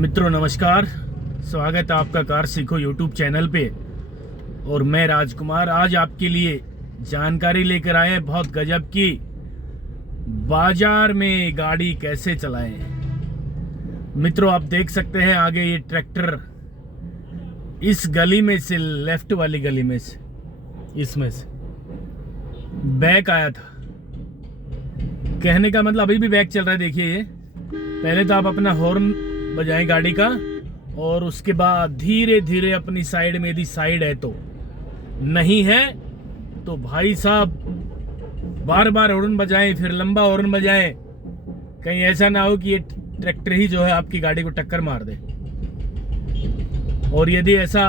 मित्रों नमस्कार, स्वागत है आपका कार सीखो यूट्यूब चैनल पे। और मैं राजकुमार आज आपके लिए जानकारी लेकर आए हैं बहुत गजब की, बाजार में गाड़ी कैसे चलाएं। मित्रों आप देख सकते हैं आगे ये ट्रैक्टर इस गली में से, लेफ्ट वाली गली में से, इसमें से बैक आया था। कहने का मतलब अभी भी बैक चल रहा है। देखिए ये पहले तो आप अपना हॉर्न बजाएं गाड़ी का और उसके बाद धीरे धीरे अपनी साइड में, यदि साइड है तो, नहीं है तो भाई साहब बार बार हॉर्न बजाएं, फिर लंबा हॉर्न बजाएं। कहीं ऐसा ना हो कि ये ट्रैक्टर ही जो है आपकी गाड़ी को टक्कर मार दे। और यदि ऐसा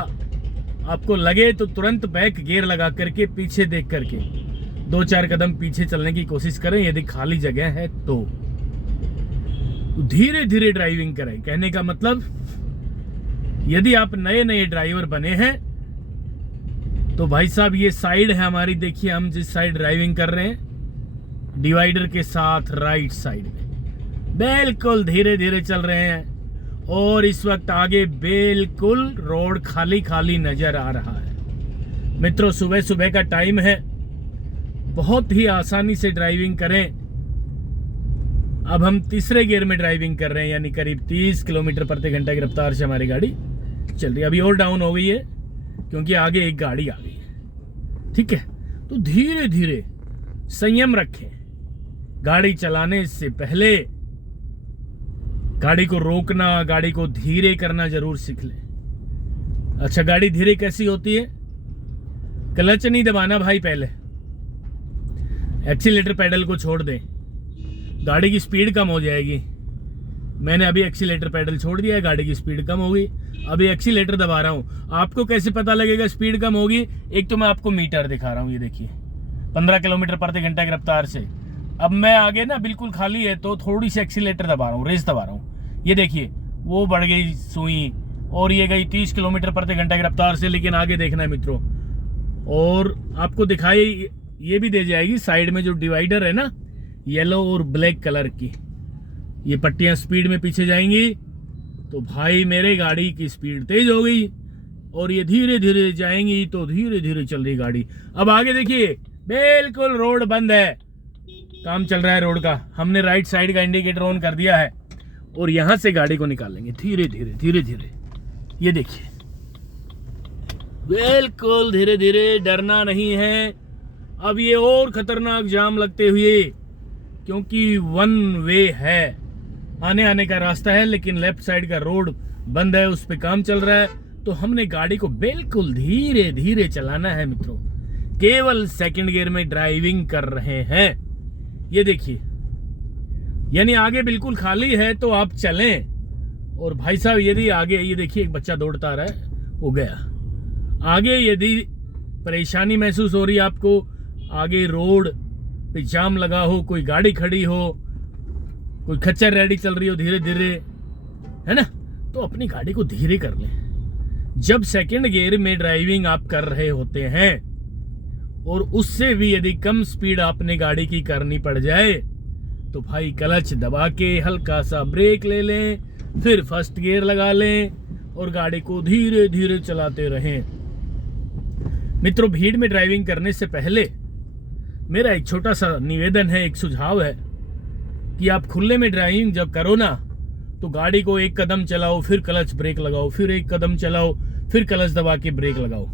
आपको लगे तो तुरंत बैक गियर लगा करके पीछे देख करके 2-4 कदम पीछे चलने की कोशिश करें। यदि खाली जगह है तो धीरे धीरे ड्राइविंग करें। कहने का मतलब यदि आप नए नए ड्राइवर बने हैं तो भाई साहब ये साइड है हमारी, देखिए हम जिस साइड ड्राइविंग कर रहे हैं डिवाइडर के साथ राइट साइड में बिल्कुल धीरे धीरे चल रहे हैं। और इस वक्त आगे बिल्कुल रोड खाली खाली नजर आ रहा है। मित्रों सुबह सुबह का टाइम है, बहुत ही आसानी से ड्राइविंग करें। अब हम तीसरे गियर में ड्राइविंग कर रहे हैं, यानी करीब 30 किलोमीटर प्रति घंटा की रफ्तार से हमारी गाड़ी चल रही है। अभी और डाउन हो गई है क्योंकि आगे एक गाड़ी आ गई है। ठीक है, तो धीरे धीरे संयम रखें। गाड़ी चलाने से पहले गाड़ी को रोकना, गाड़ी को धीरे करना जरूर सीख लें। अच्छा, गाड़ी धीरे कैसी होती है? क्लच नहीं दबाना भाई, पहले एक्सीलेटर पेडल को छोड़ दें, गाड़ी की स्पीड कम हो जाएगी। मैंने अभी एक्सीलेटर पेडल छोड़ दिया है, गाड़ी की स्पीड कम हो गई। अभी एक्सीलेटर दबा रहा हूं। आपको कैसे पता लगेगा स्पीड कम होगी? एक तो मैं आपको मीटर दिखा रहा हूं, ये देखिए 15 किलोमीटर प्रति घंटा की रफ्तार से। अब मैं आगे ना बिल्कुल खाली है तो थोड़ी सी एक्सीलेटर दबा रहा हूँ, रेस दबा रहा हूँ। ये देखिए वो बढ़ गई सुई और ये गई 30 किलोमीटर प्रति घंटा की रफ्तार से। लेकिन आगे देखना है मित्रों, और आपको दिखाई ये भी दे जाएगी साइड में जो डिवाइडर है ना, येलो और ब्लैक कलर की ये पट्टियां स्पीड में पीछे जाएंगी। तो भाई मेरे गाड़ी की स्पीड तेज हो गई और ये धीरे धीरे जाएंगी तो धीरे धीरे चल रही गाड़ी। अब आगे देखिए बिल्कुल रोड बंद है, काम चल रहा है रोड का। हमने राइट साइड का इंडिकेटर ऑन कर दिया है और यहां से गाड़ी को निकालेंगे धीरे धीरे धीरे धीरे। ये देखिए बिल्कुल धीरे धीरे, डरना नहीं है। अब ये और खतरनाक जाम लगते हुए, क्योंकि वन वे है, आने का रास्ता है, लेकिन लेफ्ट साइड का रोड बंद है, उस पे काम चल रहा है। तो हमने गाड़ी को बिल्कुल धीरे धीरे चलाना है मित्रों। केवल सेकंड गियर में ड्राइविंग कर रहे हैं। ये देखिए, यानी आगे बिल्कुल खाली है तो आप चलें। और भाई साहब यदि आगे, ये देखिए एक बच्चा दौड़ता आ रहा है, वो गया आगे। यदि परेशानी महसूस हो रही है आपको, आगे रोड पे जाम लगा हो, कोई गाड़ी खड़ी हो, कोई खच्चर रेडी चल रही हो धीरे धीरे, है ना, तो अपनी गाड़ी को धीरे कर लें। जब सेकंड गियर में ड्राइविंग आप कर रहे होते हैं और उससे भी यदि कम स्पीड आपने गाड़ी की करनी पड़ जाए तो भाई क्लच दबा के हल्का सा ब्रेक ले लें, फिर फर्स्ट गियर लगा लें और गाड़ी को धीरे धीरे चलाते रहें। मित्रों भीड़ में ड्राइविंग करने से पहले मेरा एक छोटा सा निवेदन है, एक सुझाव है कि आप खुले में ड्राइविंग जब करो ना तो गाड़ी को एक कदम चलाओ, फिर क्लच ब्रेक लगाओ, फिर एक कदम चलाओ, फिर क्लच दबा के ब्रेक लगाओ।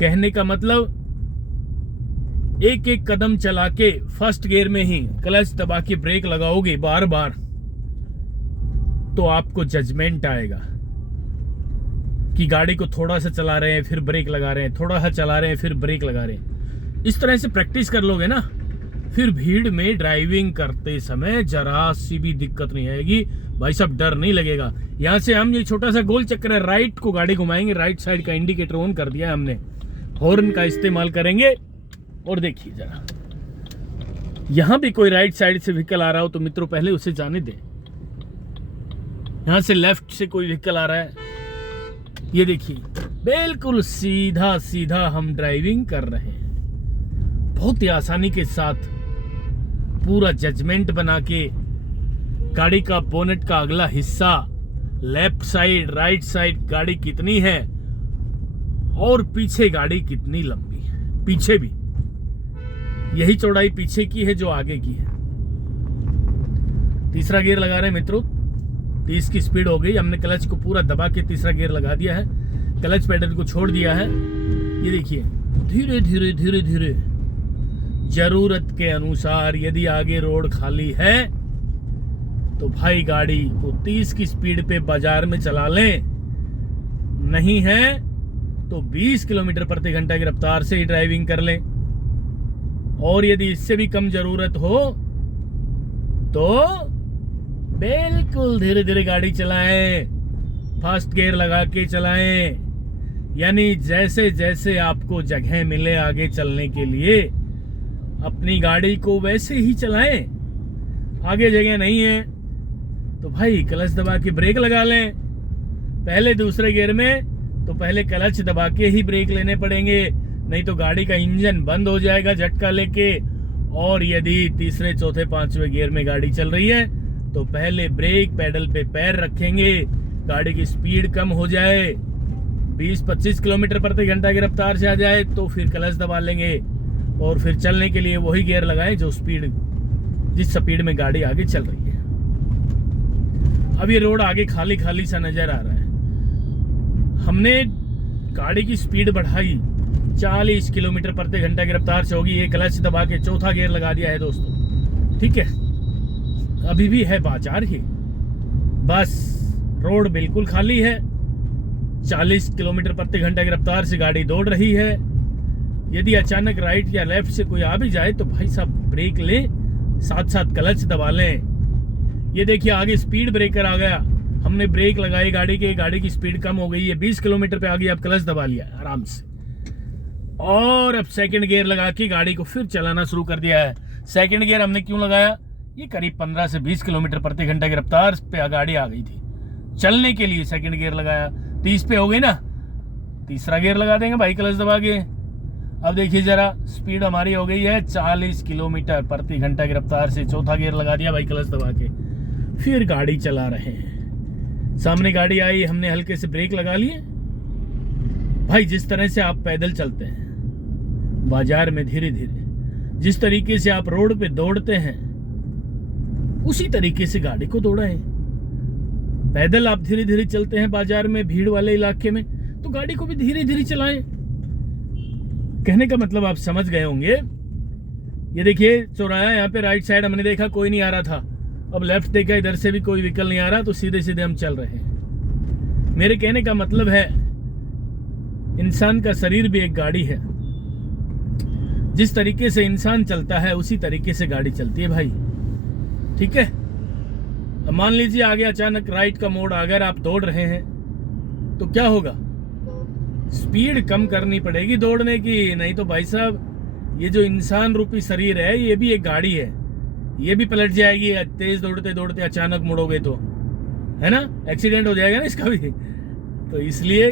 कहने का मतलब एक एक कदम चला के फर्स्ट गियर में ही क्लच दबा के ब्रेक लगाओगे बार बार तो आपको जजमेंट आएगा कि गाड़ी को थोड़ा सा चला रहे हैं फिर ब्रेक लगा रहे हैं, थोड़ा सा चला रहे हैं फिर ब्रेक लगा रहे हैं। इस तरह से प्रैक्टिस कर लोगे ना, फिर भीड़ में ड्राइविंग करते समय जरा सी भी दिक्कत नहीं आएगी भाई साहब, डर नहीं लगेगा। यहाँ से हम ये छोटा सा गोल चक्कर है, राइट को गाड़ी घुमाएंगे, राइट साइड का इंडिकेटर ऑन कर दिया है हमने, हॉर्न का इस्तेमाल करेंगे। और देखिए जरा यहां भी कोई राइट साइड से व्हीकल आ रहा हो तो मित्रों पहले उसे जाने दें। यहां से लेफ्ट से कोई व्हीकल आ रहा है, ये देखिए बिल्कुल सीधा सीधा हम ड्राइविंग कर रहे हैं, बहुत ही आसानी के साथ, पूरा जजमेंट बना के। गाड़ी का बोनेट का अगला हिस्सा लेफ्ट साइड राइट साइड गाड़ी कितनी है और पीछे गाड़ी कितनी लंबी है। पीछे भी यही चौड़ाई पीछे की है जो आगे की है। तीसरा गियर लगा रहे हैं मित्रों, 30 की स्पीड हो गई। हमने क्लच को पूरा दबा के तीसरा गियर लगा दिया है, क्लच पेडल को छोड़ दिया है। ये देखिए धीरे धीरे धीरे धीरे जरूरत के अनुसार, यदि आगे रोड खाली है तो भाई गाड़ी को 30 की स्पीड पे बाजार में चला लें, नहीं है तो 20 किलोमीटर प्रति घंटा की रफ्तार से ही ड्राइविंग कर लें। और यदि इससे भी कम जरूरत हो तो बिल्कुल धीरे धीरे गाड़ी चलाएं, फास्ट गियर लगा के चलाएं। यानी जैसे जैसे आपको जगह मिले आगे चलने के लिए अपनी गाड़ी को वैसे ही चलाएं। आगे जगह नहीं है तो भाई क्लच दबा के ब्रेक लगा लें। पहले दूसरे गियर में तो पहले क्लच दबा के ही ब्रेक लेने पड़ेंगे, नहीं तो गाड़ी का इंजन बंद हो जाएगा झटका लेके। और यदि तीसरे चौथे पांचवें गियर में गाड़ी चल रही है तो पहले ब्रेक पेडल पे पैर रखेंगे, गाड़ी की स्पीड कम हो जाए, 20-25 किलोमीटर प्रति घंटा की रफ्तार से आ जाए तो फिर क्लच दबा लेंगे और फिर चलने के लिए वही गियर लगाएं जो जिस स्पीड में गाड़ी आगे चल रही है। अब ये रोड आगे खाली खाली सा नजर आ रहा है। हमने गाड़ी की स्पीड बढ़ाई, 40 किलोमीटर प्रति घंटा की रफ्तार से होगी। ये क्लच दबा के चौथा गियर लगा दिया है दोस्तों, ठीक है। अभी भी है बाजार ही, बस रोड बिल्कुल खाली है, 40 किलोमीटर प्रति घंटा की रफ्तार से गाड़ी दौड़ रही है। यदि अचानक राइट या लेफ्ट से कोई आ भी जाए तो भाई साहब ब्रेक ले, साथ साथ क्लच दबा लें। ये देखिए आगे स्पीड ब्रेकर आ गया, हमने ब्रेक लगाई गाड़ी की स्पीड कम हो गई है, 20 किलोमीटर पे आ गई, अब क्लच दबा लिया आराम से और अब सेकंड गियर लगा के गाड़ी को फिर चलाना शुरू कर दिया है। सेकंड गियर हमने क्यों लगाया, ये करीब 15 से 20 किलोमीटर प्रति घंटा की रफ्तार पे गाड़ी आ गई थी, चलने के लिए सेकंड गियर लगाया। 30 पे हो गई ना, तीसरा गियर लगा देंगे भाई क्लच दबा के। अब देखिए जरा स्पीड हमारी हो गई है 40 किलोमीटर प्रति घंटा की रफ्तार से, चौथा गियर लगा दिया भाई क्लच दबा के, फिर गाड़ी चला रहे हैं। सामने गाड़ी आई, हमने हल्के से ब्रेक लगा लिए। भाई जिस तरह से आप पैदल चलते हैं बाजार में धीरे धीरे, जिस तरीके से आप रोड पे दौड़ते हैं उसी तरीके से गाड़ी को दौड़ाएं। पैदल आप धीरे धीरे चलते हैं बाजार में भीड़ वाले इलाके में, तो गाड़ी को भी धीरे धीरे चलाएं। कहने का मतलब आप समझ गए होंगे। ये देखिए चौराहा, यहाँ पे राइट साइड हमने देखा कोई नहीं आ रहा था, अब लेफ्ट देखा इधर से भी कोई व्हीकल नहीं आ रहा, तो सीधे सीधे हम चल रहे हैं। मेरे कहने का मतलब है इंसान का शरीर भी एक गाड़ी है, जिस तरीके से इंसान चलता है उसी तरीके से गाड़ी चलती है भाई, ठीक है। अब मान लीजिए आगे अचानक राइट का मोड़, अगर आप दौड़ रहे हैं तो क्या होगा, स्पीड कम करनी पड़ेगी दौड़ने की, नहीं तो भाई साहब ये जो इंसान रूपी शरीर है ये भी एक गाड़ी है, ये भी पलट जाएगी तेज दौड़ते दौड़ते अचानक मुड़ोगे तो, है ना, एक्सीडेंट हो जाएगा ना इसका भी। तो इसलिए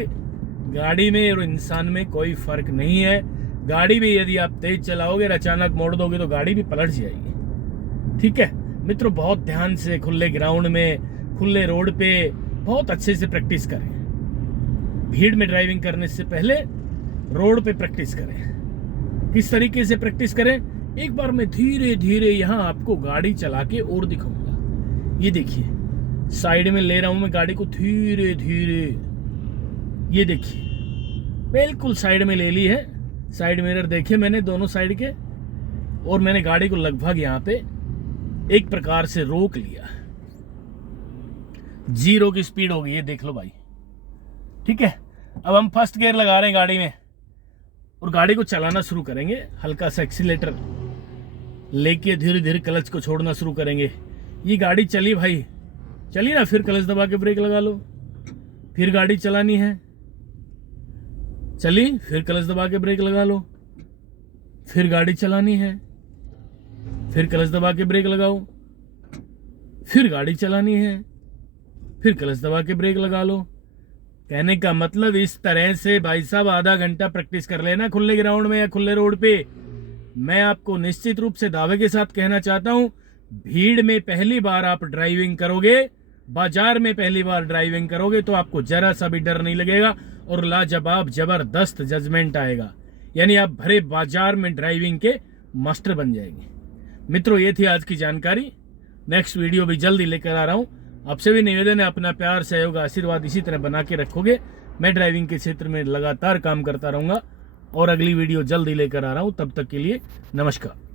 गाड़ी में और इंसान में कोई फर्क नहीं है। गाड़ी भी यदि आप तेज चलाओगे और अचानक मोड़ दोगे तो गाड़ी भी पलट जाएगी, ठीक है मित्रों। बहुत ध्यान से खुले ग्राउंड में, खुले रोड पे बहुत अच्छे से प्रैक्टिस करें। भीड़ में ड्राइविंग करने से पहले रोड पे प्रैक्टिस करें। किस तरीके से प्रैक्टिस करें, एक बार मैं धीरे धीरे यहाँ आपको गाड़ी चला के और दिखाऊंगा। ये देखिए साइड में ले रहा हूं मैं गाड़ी को धीरे धीरे, ये देखिए बिल्कुल साइड में ले ली है। साइड मिरर देखिए मैंने दोनों साइड के, और मैंने गाड़ी को लगभग यहाँ पे एक प्रकार से रोक लिया। 0 की स्पीड हो गई है, देख लो भाई, ठीक है। अब हम फर्स्ट गियर लगा रहे हैं गाड़ी में और गाड़ी को चलाना शुरू करेंगे। हल्का सा एक्सीलेटर लेके धीरे धीरे क्लच को छोड़ना शुरू करेंगे। ये गाड़ी चली भाई, चली ना, फिर क्लच दबा के ब्रेक लगा लो, फिर गाड़ी चलानी है, चली, फिर क्लच दबा के ब्रेक लगा लो, फिर गाड़ी चलानी है, फिर क्लच दबा के ब्रेक लगाओ, फिर गाड़ी चलानी है, फिर क्लच दबा के ब्रेक लगा लो। कहने का मतलब इस तरह से भाई साहब आधा घंटा प्रैक्टिस कर लेना खुले ग्राउंड में या खुले रोड पे। मैं आपको निश्चित रूप से दावे के साथ कहना चाहता हूं, भीड़ में पहली बार आप ड्राइविंग करोगे, बाजार में पहली बार ड्राइविंग करोगे तो आपको जरा सा भी डर नहीं लगेगा और लाजवाब जबरदस्त जजमेंट आएगा, यानी आप भरे बाजार में ड्राइविंग के मास्टर बन जाएंगे। मित्रों, ये थी आज की जानकारी। नेक्स्ट वीडियो भी जल्दी लेकर आ रहा हूँ। आपसे भी निवेदन है, अपना प्यार सहयोग आशीर्वाद इसी तरह बना के रखोगे। मैं ड्राइविंग के क्षेत्र में लगातार काम करता रहूँगा और अगली वीडियो जल्दी लेकर आ रहा हूँ। तब तक के लिए नमस्कार।